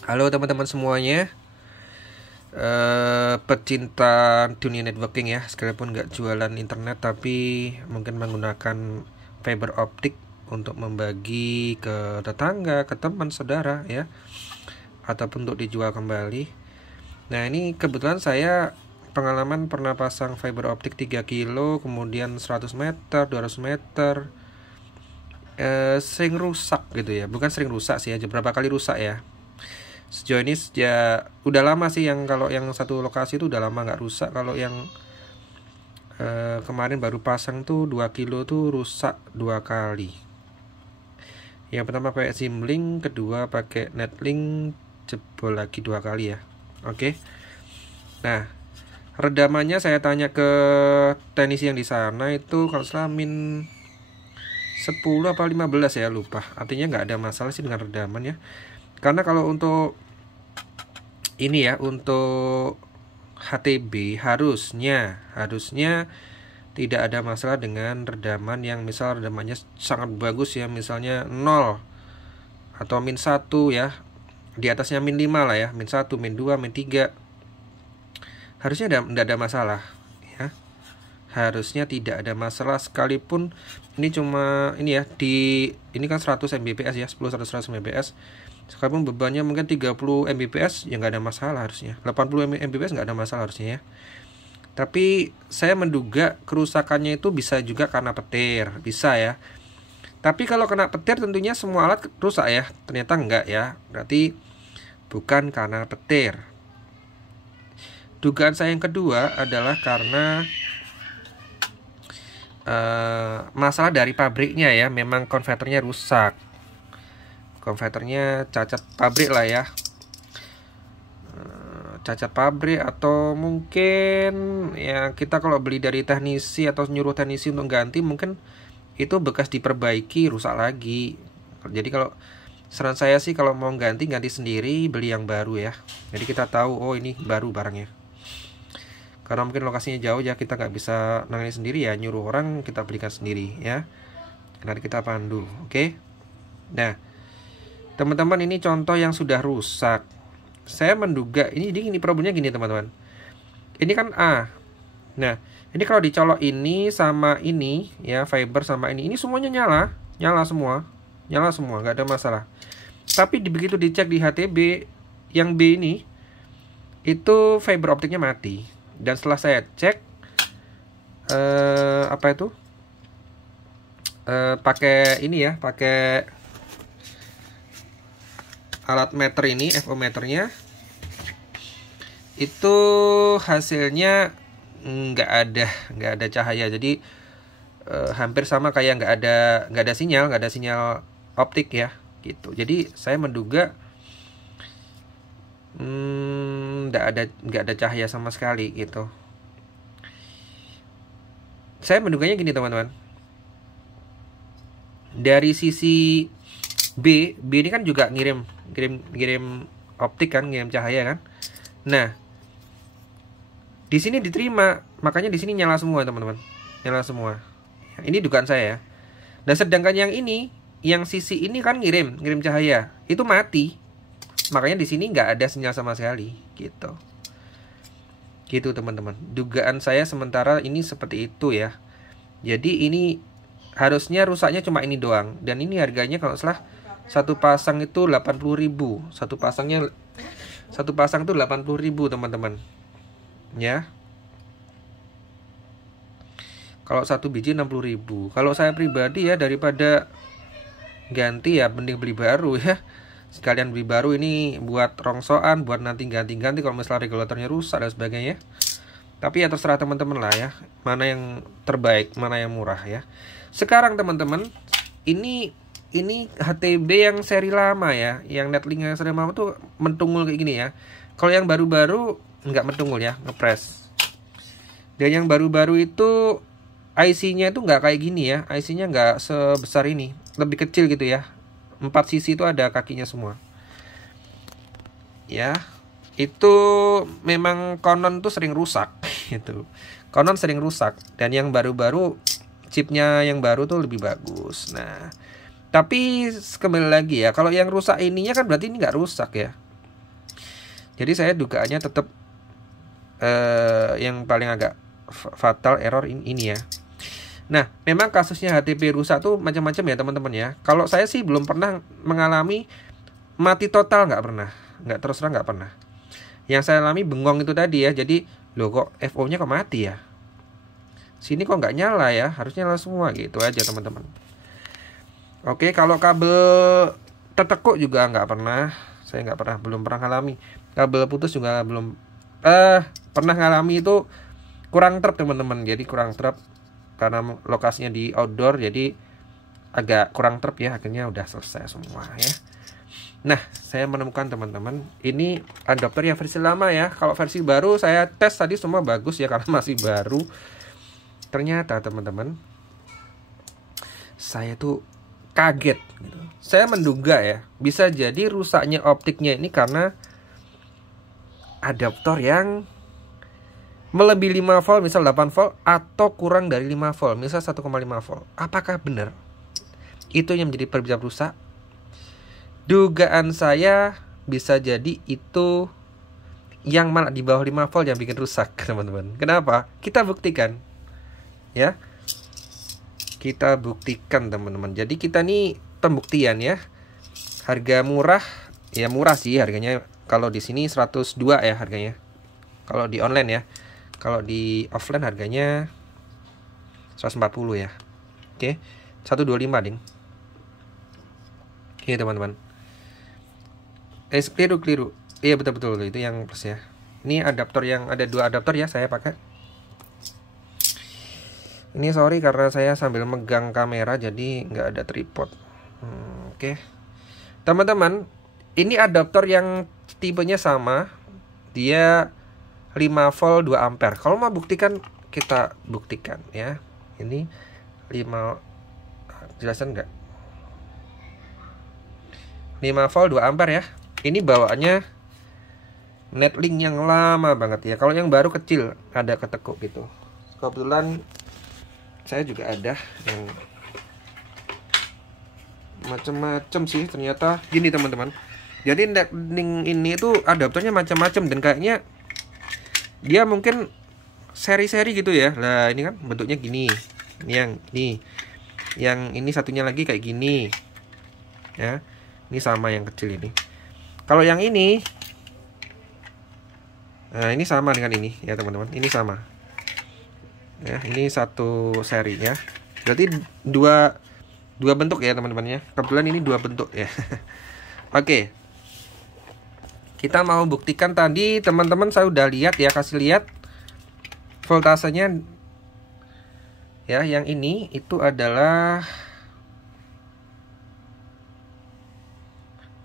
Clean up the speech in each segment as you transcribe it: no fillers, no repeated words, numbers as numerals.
Halo teman-teman semuanya, pecinta dunia networking ya. Sekalipun nggak jualan internet, tapi mungkin menggunakan fiber optik untuk membagi ke tetangga, ke teman, saudara ya, ataupun untuk dijual kembali. Nah ini kebetulan saya pengalaman pernah pasang fiber optik 3 kilo, kemudian 100 meter, 200 meter, sering rusak gitu ya. Bukan sering rusak sih, aja berapa kali rusak ya. Sejauh ini sejak udah lama sih, yang kalau yang satu lokasi itu udah lama nggak rusak. Kalau yang kemarin baru pasang tuh 2 kilo tuh rusak 2 kali. Yang pertama pakai simlink, kedua pakai netlink, jebol lagi 2 kali ya. Oke. Nah, redamannya saya tanya ke teknisi yang di sana itu kalau salah min 10 apa 15 ya, lupa. Artinya nggak ada masalah sih dengan redaman ya. Karena kalau untuk ini ya, untuk HTB harusnya tidak ada masalah dengan redaman yang misal redamannya sangat bagus ya, misalnya 0 atau min 1 ya. Di atasnya min 5 lah ya, min 1, min 2, min 3. Harusnya tidak ada masalah ya. Harusnya tidak ada masalah, sekalipun ini cuma ini ya, ini kan 100 Mbps ya, 10 100 Mbps. Sekalipun bebannya mungkin 30 Mbps ya nggak ada masalah harusnya. 80 Mbps nggak ada masalah harusnya ya. Tapi saya menduga kerusakannya itu bisa juga karena petir, bisa ya. Tapi kalau kena petir tentunya semua alat rusak ya. Ternyata enggak ya. Berarti bukan karena petir. Dugaan saya yang kedua adalah karena masalah dari pabriknya ya. Memang konverternya rusak. Konverternya cacat pabrik lah ya, cacat pabrik, atau mungkin ya kita kalau beli dari teknisi atau nyuruh teknisi untuk ganti, mungkin itu bekas diperbaiki rusak lagi. Jadi kalau saran saya sih, kalau mau ganti sendiri, beli yang baru ya. Jadi kita tahu oh ini baru barangnya. Karena mungkin lokasinya jauh ya, kita nggak bisa nangani sendiri ya, nyuruh orang kita belikan sendiri ya. Nanti kita pandu, oke? Nah, teman-teman, ini contoh yang sudah rusak. Saya menduga ini problemnya gini teman-teman. Ini kan A. Nah, ini kalau dicolok ini sama ini ya, fiber sama ini semuanya nyala semua, nggak ada masalah. Tapi begitu dicek di HTB yang B ini, itu fiber optiknya mati. Dan setelah saya cek, pakai ini ya, pakai alat meter ini, FO meternya, itu hasilnya nggak ada cahaya. Jadi hampir sama kayak nggak ada sinyal optik ya gitu. Jadi saya menduga nggak ada cahaya sama sekali gitu. Saya menduganya gini teman-teman, dari sisi B ini kan juga ngirim optik kan, ngirim cahaya kan. Nah, di sini diterima, makanya di sini nyala semua teman-teman, nyala semua. Ini dugaan saya ya. Dan sedangkan yang ini, yang sisi ini kan ngirim cahaya, itu mati. Makanya di sini nggak ada sinyal sama sekali, gitu. Gitu teman-teman. Dugaan saya sementara ini seperti itu ya. Jadi ini harusnya rusaknya cuma ini doang. Dan ini harganya kalau salah satu pasang itu 80.000. Satu pasang itu 80.000 teman-teman. Ya. Kalau satu biji 60.000. Kalau saya pribadi ya, daripada ganti ya mending beli baru ya. Sekalian beli baru ini buat rongsokan, buat nanti ganti-ganti kalau misalnya regulatornya rusak dan sebagainya. Tapi ya terserah teman-teman lah ya, mana yang terbaik, mana yang murah ya. Sekarang teman-teman, ini HTB yang seri lama ya, yang netlink yang seri lama tuh mentungul kayak gini ya. Kalau yang baru-baru nggak mentungul ya, ngepres. Dan yang baru-baru itu IC-nya itu nggak kayak gini ya, IC-nya nggak sebesar ini, lebih kecil gitu ya. 4 sisi itu ada kakinya semua. Ya, itu memang konon tuh sering rusak gitu. Konon sering rusak, dan yang baru-baru chipnya yang baru tuh lebih bagus. Nah, tapi kembali lagi ya, kalau yang rusak ininya kan berarti ini nggak rusak ya. Jadi saya dugaannya tetap yang paling agak fatal error ini ya. Nah, memang kasusnya HTP rusak tuh macam-macam ya teman-teman ya. Kalau saya sih belum pernah mengalami mati total, nggak pernah. Nggak, terus terang nggak pernah. Yang saya alami bengong itu tadi ya. Jadi, loh kok FO-nya kok mati ya? Sini kok nggak nyala ya? Harusnya nyala semua gitu aja teman-teman. Oke, kalau kabel tertekuk juga nggak pernah. Saya nggak pernah, belum pernah ngalami. Kabel putus juga belum. Pernah ngalami itu kurang trep teman-teman. Jadi kurang trep karena lokasinya di outdoor, jadi agak kurang trep ya. Akhirnya udah selesai semua ya. Nah, saya menemukan teman-teman, ini adaptor yang versi lama ya. Kalau versi baru saya tes tadi semua bagus ya karena masih baru. Ternyata teman-teman, saya tuh kaget gitu. Saya menduga ya, bisa jadi rusaknya optiknya ini karena adaptor yang melebihi 5 volt, misal 8 volt atau kurang dari 5 volt, misal 1,5 volt. Apakah benar itu yang menjadi penyebab rusak? Dugaan saya bisa jadi itu yang mana di bawah 5 volt yang bikin rusak teman-teman. Kenapa? Kita buktikan ya. Kita buktikan teman-teman. Jadi kita nih pembuktian ya. Harga murah, ya murah sih harganya. Kalau di sini 102 ya harganya. Kalau di online ya. Kalau di offline harganya 140 ya. Oke. 125 ding. Oke teman-teman. Keliru. Iya betul itu yang plus ya. Ini adaptor yang ada 2 adaptor ya saya pakai. Ini sorry karena saya sambil megang kamera jadi nggak ada tripod. Oke. Teman-teman, ini adaptor yang tipenya sama. Dia 5 volt 2 ampere. Kalau mau buktikan kita buktikan ya. Ini 5, jelasan nggak? 5 volt 2 ampere ya. Ini bawaannya netlink yang lama banget ya. Kalau yang baru kecil ada ketekuk gitu. Kebetulan saya juga ada yang macam-macam sih ternyata. Gini teman-teman. Jadi netlink ini tuh adaptornya macam-macam dan kayaknya dia mungkin seri-seri gitu ya. Lah ini kan bentuknya gini. Ini yang ini. Yang ini satunya lagi kayak gini. Ya. Ini sama yang kecil ini. Kalau yang ini, nah ini sama dengan ini ya teman-teman. Ini sama. Ya, ini satu seri ya. Berarti dua bentuk ya teman-teman ya. Kebetulan ini 2 bentuk ya. Oke. Kita mau buktikan tadi teman-teman, saya udah lihat ya, kasih lihat voltasenya. Ya, yang ini itu adalah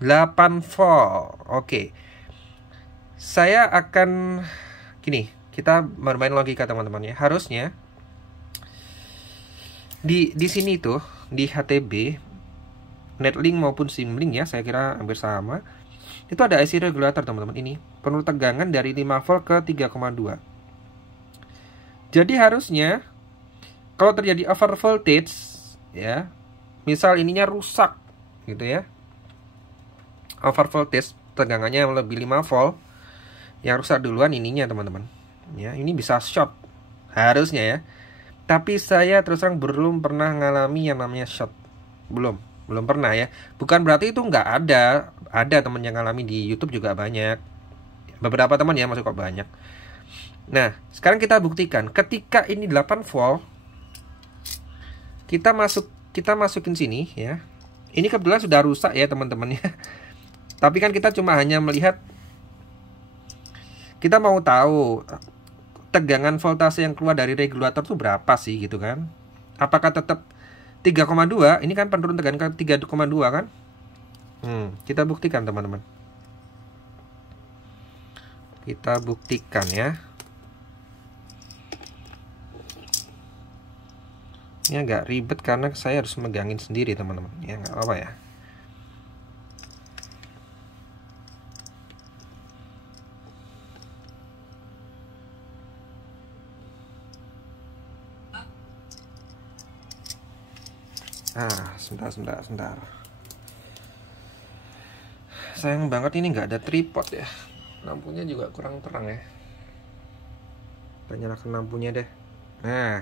8 volt. Oke. Saya akan gini, kita bermain logika teman-teman ya. Harusnya di sini tuh di HTB netlink maupun simlink ya, saya kira hampir sama. Itu ada IC regulator teman-teman. Ini penuh tegangan dari 5 volt ke 3,2. Jadi harusnya kalau terjadi over voltage ya, misal ininya rusak gitu ya. Over voltage, tegangannya lebih 5 volt. Yang rusak duluan ininya teman-teman. Ya, ini bisa short harusnya ya. Tapi saya terus terang belum pernah ngalami yang namanya short. Belum pernah ya. Bukan berarti itu nggak ada. Ada teman yang ngalami di YouTube juga banyak. Beberapa teman ya, masuk kok banyak. Nah, sekarang kita buktikan. Ketika ini 8 volt, kita masukin sini ya. Ini kebetulan sudah rusak ya teman-teman ya. Tapi kan kita cuma hanya melihat, kita mau tahu tegangan voltase yang keluar dari regulator itu berapa sih gitu kan. Apakah tetap 3,2? Ini kan penurun tegangan ke 3,2 kan. Kita buktikan teman-teman. Kita buktikan ya. Ini agak ribet karena saya harus megangin sendiri teman-teman. Ya nggak apa-apa ya. Sebentar. Sayang banget ini nggak ada tripod ya. lampunya juga kurang terang ya. Kita nyalakan lampunya deh. Nah,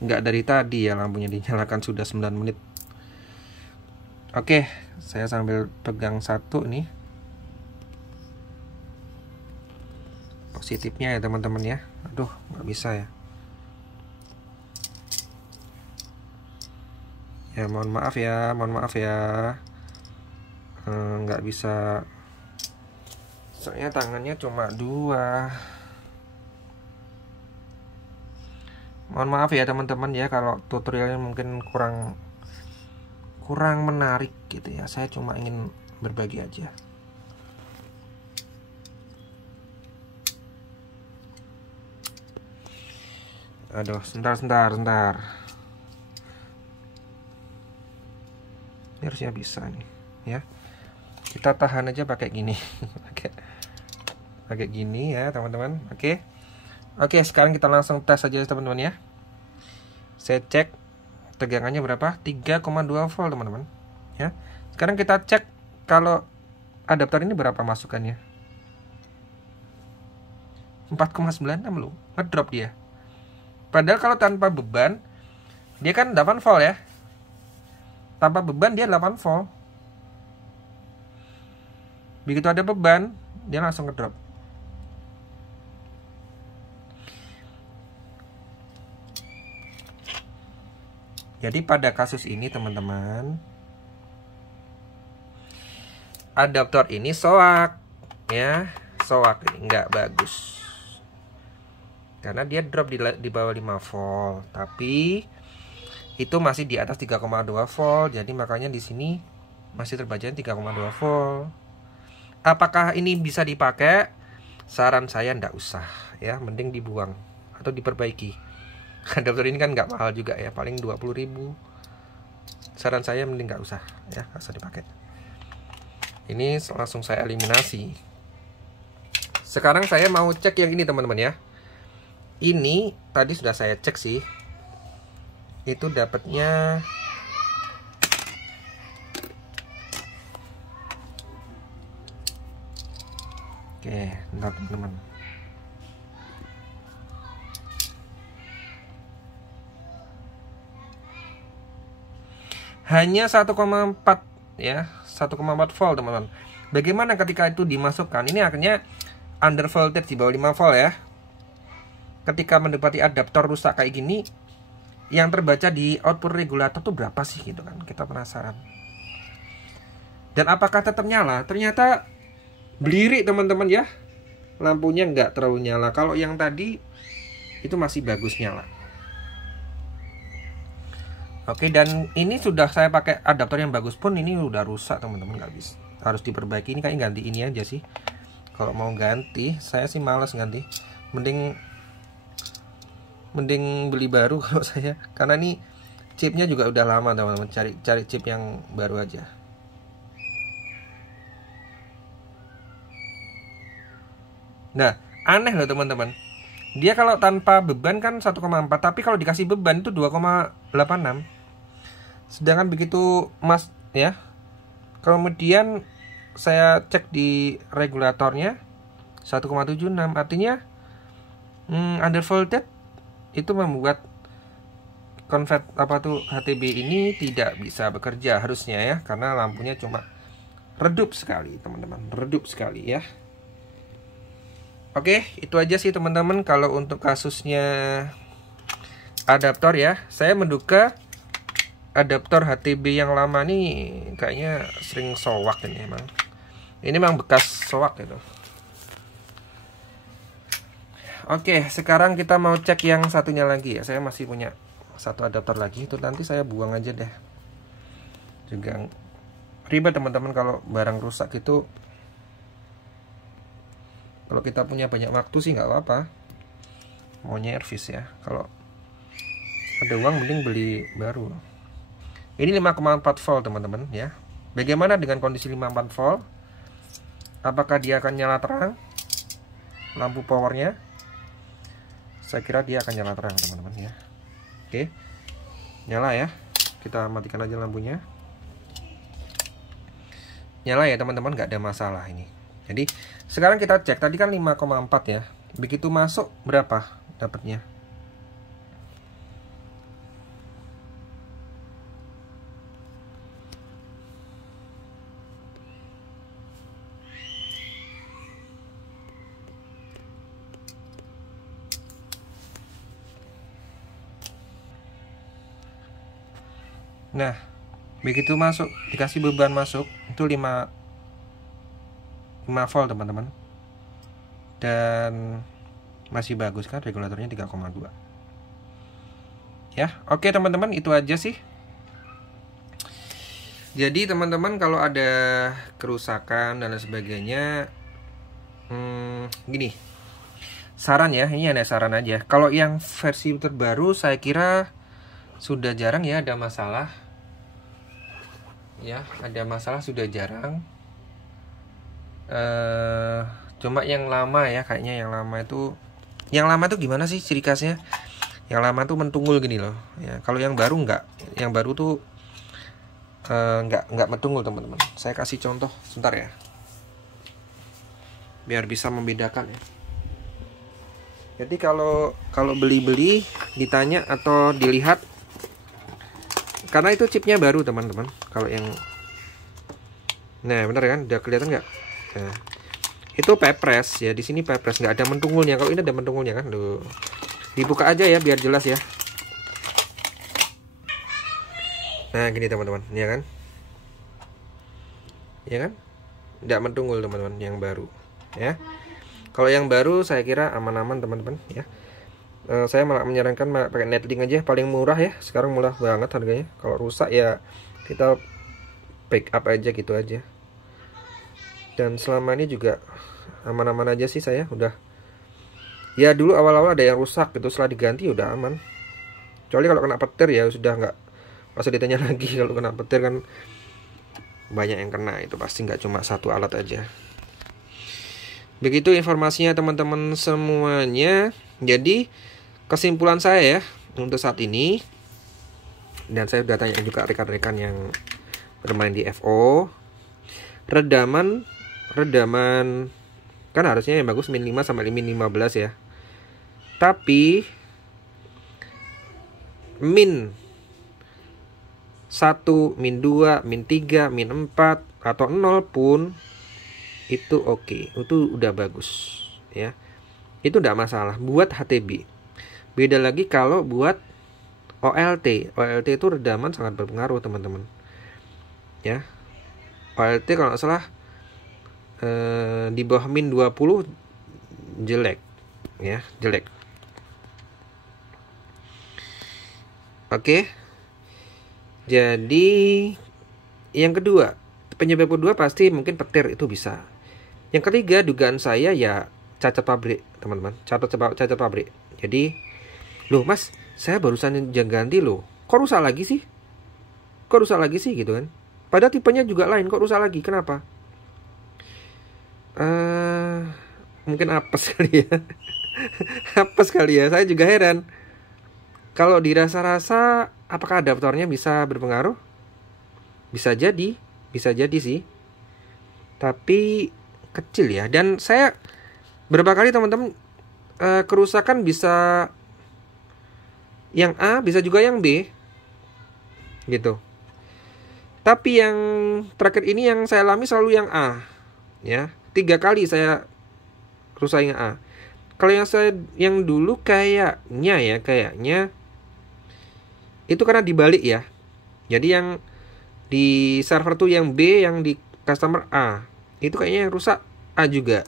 nggak dari tadi ya lampunya dinyalakan, sudah 9 menit. Oke, saya sambil pegang satu nih. Positifnya ya teman-teman ya. Aduh, nggak bisa ya. Ya mohon maaf ya, nggak bisa. Soalnya tangannya cuma 2. Mohon maaf ya teman-teman ya kalau tutorialnya mungkin kurang menarik gitu ya. Saya cuma ingin berbagi aja. Aduh, sebentar. Ini harusnya bisa nih ya. Kita tahan aja pakai gini. pakai gini ya teman-teman. Oke, sekarang kita langsung tes aja teman-teman ya. Saya cek tegangannya berapa, 3,2 volt teman-teman ya. Sekarang kita cek kalau adaptor ini berapa masukannya. 4,96 loh, ngedrop dia. Padahal kalau tanpa beban dia kan 8 volt ya. Tanpa beban dia 8 volt. Begitu ada beban, dia langsung ngedrop. Jadi pada kasus ini teman-teman, adaptor ini soak ya. Soak ini nggak bagus. Karena dia drop di bawah 5 volt. Tapi itu masih di atas 3,2 volt, jadi makanya di sini masih terbaca 3,2 volt. Apakah ini bisa dipakai? Saran saya nggak usah ya, mending dibuang atau diperbaiki. Adaptor ini kan nggak mahal juga ya, paling 20.000. Saran saya mending nggak usah ya, nggak usah dipakai. Ini langsung saya eliminasi. Sekarang saya mau cek yang ini teman-teman ya. Ini tadi sudah saya cek sih. Itu dapatnya oke, bentar teman-teman. Hanya 1,4 ya, 1,4 volt teman-teman. Bagaimana ketika itu dimasukkan? Ini akhirnya under voltage di bawah 5 volt ya. Ketika mendapati adaptor rusak kayak gini, yang terbaca di output regulator tuh berapa sih gitu kan, kita penasaran. Dan apakah tetap nyala? Ternyata belirik teman-teman ya, lampunya nggak terlalu nyala. Kalau yang tadi itu masih bagus nyala. Oke, dan ini sudah saya pakai adaptor yang bagus pun ini udah rusak teman-teman, nggak bisa, harus diperbaiki. Ini kayak ganti ini aja sih. Kalau mau ganti, saya sih males ganti, mending beli baru kalau saya, karena ini chipnya juga udah lama teman-teman. Cari chip yang baru aja. Nah, aneh loh teman-teman. Dia kalau tanpa beban kan 1,4, tapi kalau dikasih beban itu 2,86. Sedangkan begitu mas ya, kemudian saya cek di regulatornya 1,76, artinya under voltage. Itu membuat konvert HTB ini tidak bisa bekerja harusnya ya, karena lampunya cuma redup sekali teman-teman, redup sekali ya. Oke, itu aja sih teman-teman kalau untuk kasusnya adaptor ya. Saya menduga adaptor HTB yang lama nih kayaknya sering soak ini emang. Ini memang bekas soak gitu. Oke, sekarang kita mau cek yang satunya lagi ya. Saya masih punya satu adaptor lagi, itu nanti saya buang aja deh. Juga ribet teman-teman kalau barang rusak itu. Kalau kita punya banyak waktu sih nggak apa-apa, mau nyervis ya. Kalau ada uang mending beli baru. Ini 5,4 volt teman-teman ya. Bagaimana dengan kondisi 5,4 volt? Apakah dia akan nyala terang lampu powernya? Saya kira dia akan nyala terang teman-teman ya. Oke, nyala ya. Kita matikan aja lampunya. Nyala ya teman-teman, nggak ada masalah ini Jadi sekarang kita cek, tadi kan 5,4 ya. Begitu masuk berapa dapatnya? Nah, begitu masuk, dikasih beban masuk, itu 5 volt teman-teman. Dan masih bagus kan, regulatornya 3,2. Ya, oke teman-teman, itu aja sih. Jadi teman-teman kalau ada kerusakan dan lain sebagainya, gini, saran ya, ini ada saran aja. Kalau yang versi terbaru saya kira sudah jarang ya ada masalah. Ya, ada masalah sudah jarang. Cuma yang lama ya, kayaknya yang lama itu gimana sih ciri khasnya? Yang lama tuh mentunggul gini loh. Ya, kalau yang baru enggak. Yang baru tuh enggak mentunggul teman-teman. Saya kasih contoh sebentar ya, biar bisa membedakan ya. Jadi kalau beli ditanya atau dilihat, karena itu chipnya baru teman-teman. Kalau yang, nah bener kan, udah kelihatan nggak? Nah, itu pepres ya, di sini pepres, nggak ada mentunggulnya. Kalau ini ada mentunggulnya kan, tuh. Dibuka aja ya biar jelas ya. Nah gini teman-teman, ya kan? Ya kan? Nggak mentunggul teman-teman yang baru ya. Kalau yang baru saya kira aman-aman teman-teman ya. Saya malah menyarankan pakai netlink aja, paling murah ya. Sekarang murah banget harganya. Kalau rusak ya kita backup aja gitu aja. Dan selama ini juga aman-aman aja sih saya. Udah, ya dulu awal-awal ada yang rusak gitu, setelah diganti udah aman. Kecuali kalau kena petir ya sudah nggak usah ditanya lagi. Kalau kena petir kan banyak yang kena, itu pasti nggak cuma satu alat aja. Begitu informasinya teman-teman semuanya. Jadi kesimpulan saya ya untuk saat ini, dan saya sudah tanya juga rekan-rekan yang bermain di FO, redaman kan harusnya yang bagus min 5 sampai min 15 ya. Tapi min 1, min 2, min 3, min 4 atau 0 pun itu oke, itu udah bagus ya. Itu tidak masalah buat HTB. Beda lagi kalau buat OLT. OLT itu redaman sangat berpengaruh teman-teman ya. OLT kalau nggak salah di bawah min 20 jelek ya, jelek. Oke. Jadi yang kedua, penyebab kedua pasti mungkin petir, itu bisa. Yang ketiga dugaan saya ya cacat pabrik teman-teman, cacat pabrik. Jadi, loh mas, saya barusan ganti loh, kok rusak lagi sih? Kok rusak lagi sih gitu kan? Padahal tipenya juga lain, kok rusak lagi? Kenapa? Mungkin apes kali ya. Apes kali ya, saya juga heran. Kalau dirasa-rasa, apakah adaptornya bisa berpengaruh? Bisa jadi sih. Tapi kecil ya. Dan saya berapa kali teman-teman kerusakan bisa yang A, bisa juga yang B gitu. Tapi yang terakhir ini yang saya alami selalu yang A ya. 3 kali saya rusak yang A. Kalau yang dulu kayaknya itu karena dibalik ya. Jadi yang di server tuh yang B, yang di customer A. Itu kayaknya yang rusak A juga.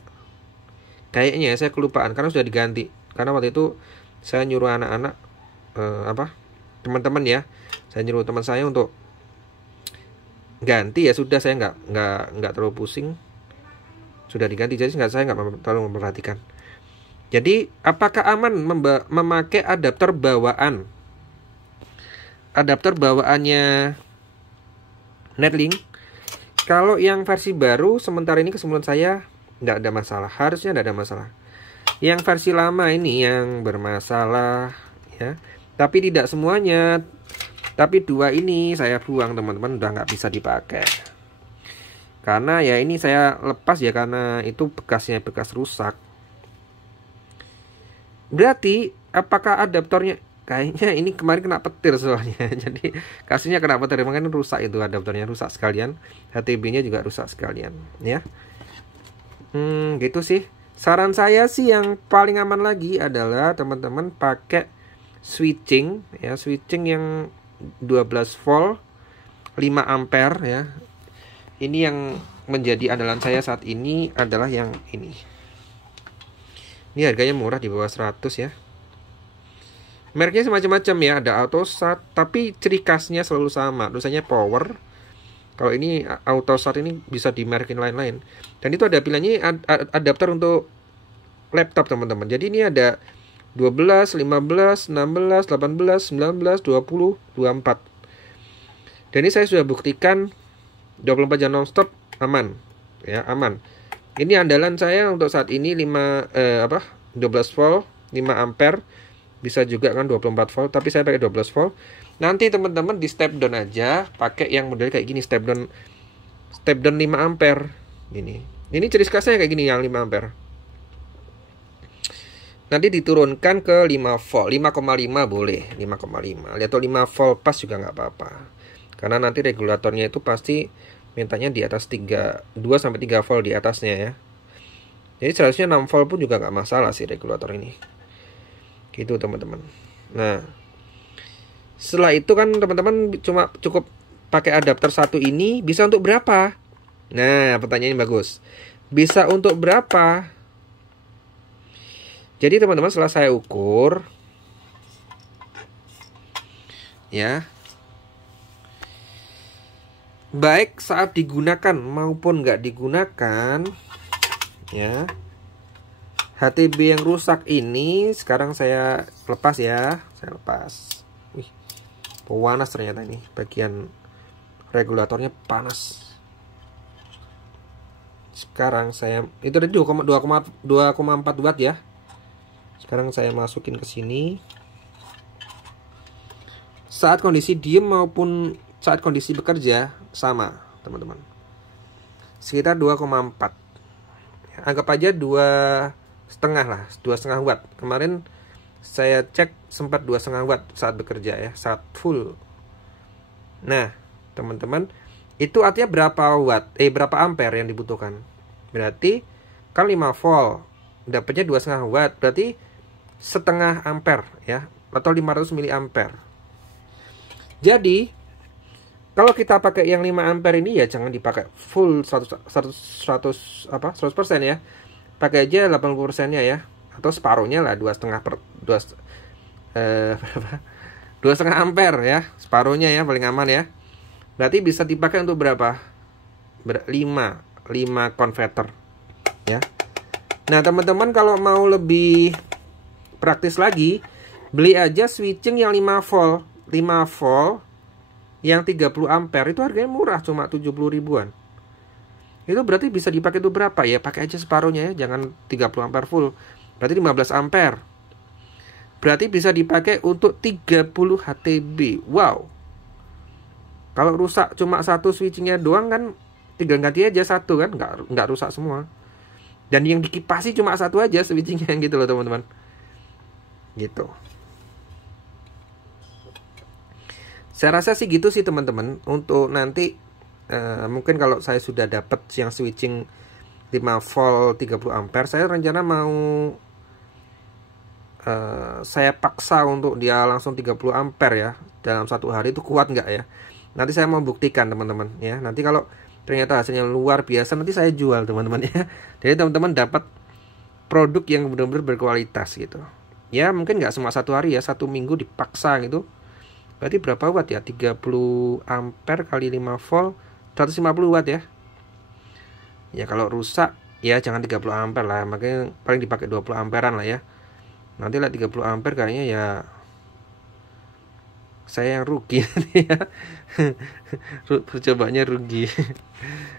Kayaknya saya kelupaan karena sudah diganti. Karena waktu itu saya nyuruh anak-anak teman-teman ya. Saya nyuruh teman saya untuk ganti, ya sudah, saya nggak terlalu pusing. Sudah diganti, jadi saya nggak terlalu memperhatikan. Jadi apakah aman memakai adaptor bawaan? Adaptor bawaannya netlink, kalau yang versi baru sementara ini kesimpulan saya nggak ada masalah, harusnya nggak ada masalah. Yang versi lama ini yang bermasalah ya, tapi tidak semuanya. Tapi 2 ini saya buang teman-teman, udah nggak bisa dipakai. Karena ya ini saya lepas ya, karena itu bekasnya bekas rusak. Berarti apakah adaptornya, kayaknya ini kemarin kena petir soalnya. Jadi kasihnya kena petir, makanya rusak itu adaptornya, rusak sekalian. HTB-nya juga rusak sekalian ya. Gitu sih. Saran saya sih yang paling aman lagi adalah teman-teman pakai switching ya, switching yang 12 volt 5 ampere ya. Ini yang menjadi andalan saya saat ini adalah yang ini. Ini harganya murah, di bawah 100 ya. Mereknya semacam-macam ya, ada AutoSat, tapi ciri khasnya selalu sama, tulisannya power. Kalau ini AutoSat ini bisa di merek lain-lain. Dan itu ada pilihannya adapter untuk laptop teman-teman. Jadi ini ada 12, 15, 16, 18, 19, 20, 24. Dan ini saya sudah buktikan 24 jam nonstop aman ya, aman. Ini andalan saya untuk saat ini 12 volt 5 ampere, bisa juga kan 24 volt, tapi saya pakai 12 volt. Nanti teman-teman di step down aja pakai yang model kayak gini, step down 5 ampere ini. Ini ciri khasnya kayak gini yang 5 ampere. Nanti diturunkan ke 5 volt, 5,5 boleh, 5,5. Atau 5 volt pas juga nggak apa-apa. Karena nanti regulatornya itu pasti mintanya di atas 2 sampai 3 volt di atasnya ya. Jadi seharusnya 6 volt pun juga nggak masalah sih regulator ini. Gitu teman-teman. Nah, setelah itu kan teman-teman cuma cukup pakai adapter satu ini, bisa untuk berapa? Nah, pertanyaannya bagus. Bisa untuk berapa? Jadi teman-teman setelah saya ukur ya, baik saat digunakan maupun nggak digunakan ya, HTB yang rusak ini sekarang saya lepas ya, saya lepas. Wih, panas ternyata ini bagian regulatornya panas. Sekarang saya itu ada 2,4 watt ya. Sekarang saya masukin ke sini. Saat kondisi diem maupun saat kondisi bekerja sama teman-teman, sekitar 2,4. Anggap aja 2,5 lah, 2,5 watt. Kemarin saya cek sempat 2,5 watt saat bekerja ya, saat full. Nah teman-teman, itu artinya berapa watt, berapa ampere yang dibutuhkan. Berarti kan 5 volt dapatnya 2,5 watt, berarti setengah ampere ya, atau 500 miliampere. Jadi kalau kita pakai yang 5 ampere ini ya jangan dipakai full 100% ya. Pakai aja 80%-nya ya, atau separuhnya lah, 2,5 ampere ya, separuhnya ya, paling aman ya. Berarti bisa dipakai untuk berapa? 5 konverter ya. Nah teman-teman, kalau mau lebih praktis lagi, beli aja switching yang 5 volt yang 30 ampere, itu harganya murah, cuma 70 ribuan. Itu berarti bisa dipakai itu berapa ya? Pakai aja separuhnya ya, jangan 30 ampere full. Berarti 15 ampere. Berarti bisa dipakai untuk 30 HTB. Wow. Kalau rusak cuma satu switchingnya doang kan, tinggal ganti aja satu kan, nggak rusak semua. Dan yang dikipasi cuma satu aja switchingnya gitu loh teman-teman. Gitu. Saya rasa sih gitu sih teman-teman. Untuk nanti mungkin kalau saya sudah dapat yang switching 5 volt 30 ampere, saya rencana mau saya paksa untuk dia langsung 30 ampere ya, dalam satu hari. Itu kuat nggak ya? Nanti saya mau buktikan teman-teman ya. Nanti kalau ternyata hasilnya luar biasa, nanti saya jual teman-teman ya. Jadi teman-teman dapat produk yang benar-benar berkualitas gitu ya. Mungkin nggak semua satu hari ya, 1 minggu dipaksa gitu. Berarti berapa watt ya? 30 ampere kali 5 volt 150 watt ya. Ya kalau rusak ya jangan 30 ampere lah, makanya paling dipakai 20 amperan lah ya. Nanti lah 30 ampere kayaknya ya saya yang rugi ya. Percobaannya rugi.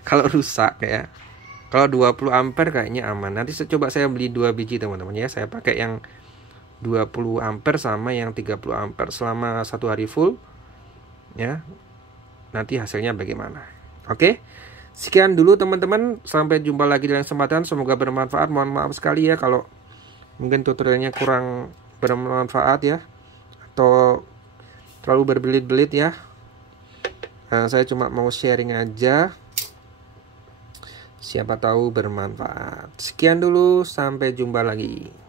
Kalau rusak ya. Kalau 20 ampere kayaknya aman. Nanti coba saya beli 2 biji teman-teman ya. Saya pakai yang 20 ampere sama yang 30 ampere selama 1 hari full ya. Nanti hasilnya bagaimana. Oke. Sekian dulu teman-teman, sampai jumpa lagi di lain kesempatan. Semoga bermanfaat. Mohon maaf sekali ya kalau mungkin tutorialnya kurang bermanfaat ya, atau terlalu berbelit-belit ya. Saya cuma mau sharing aja, siapa tahu bermanfaat. Sekian dulu, sampai jumpa lagi.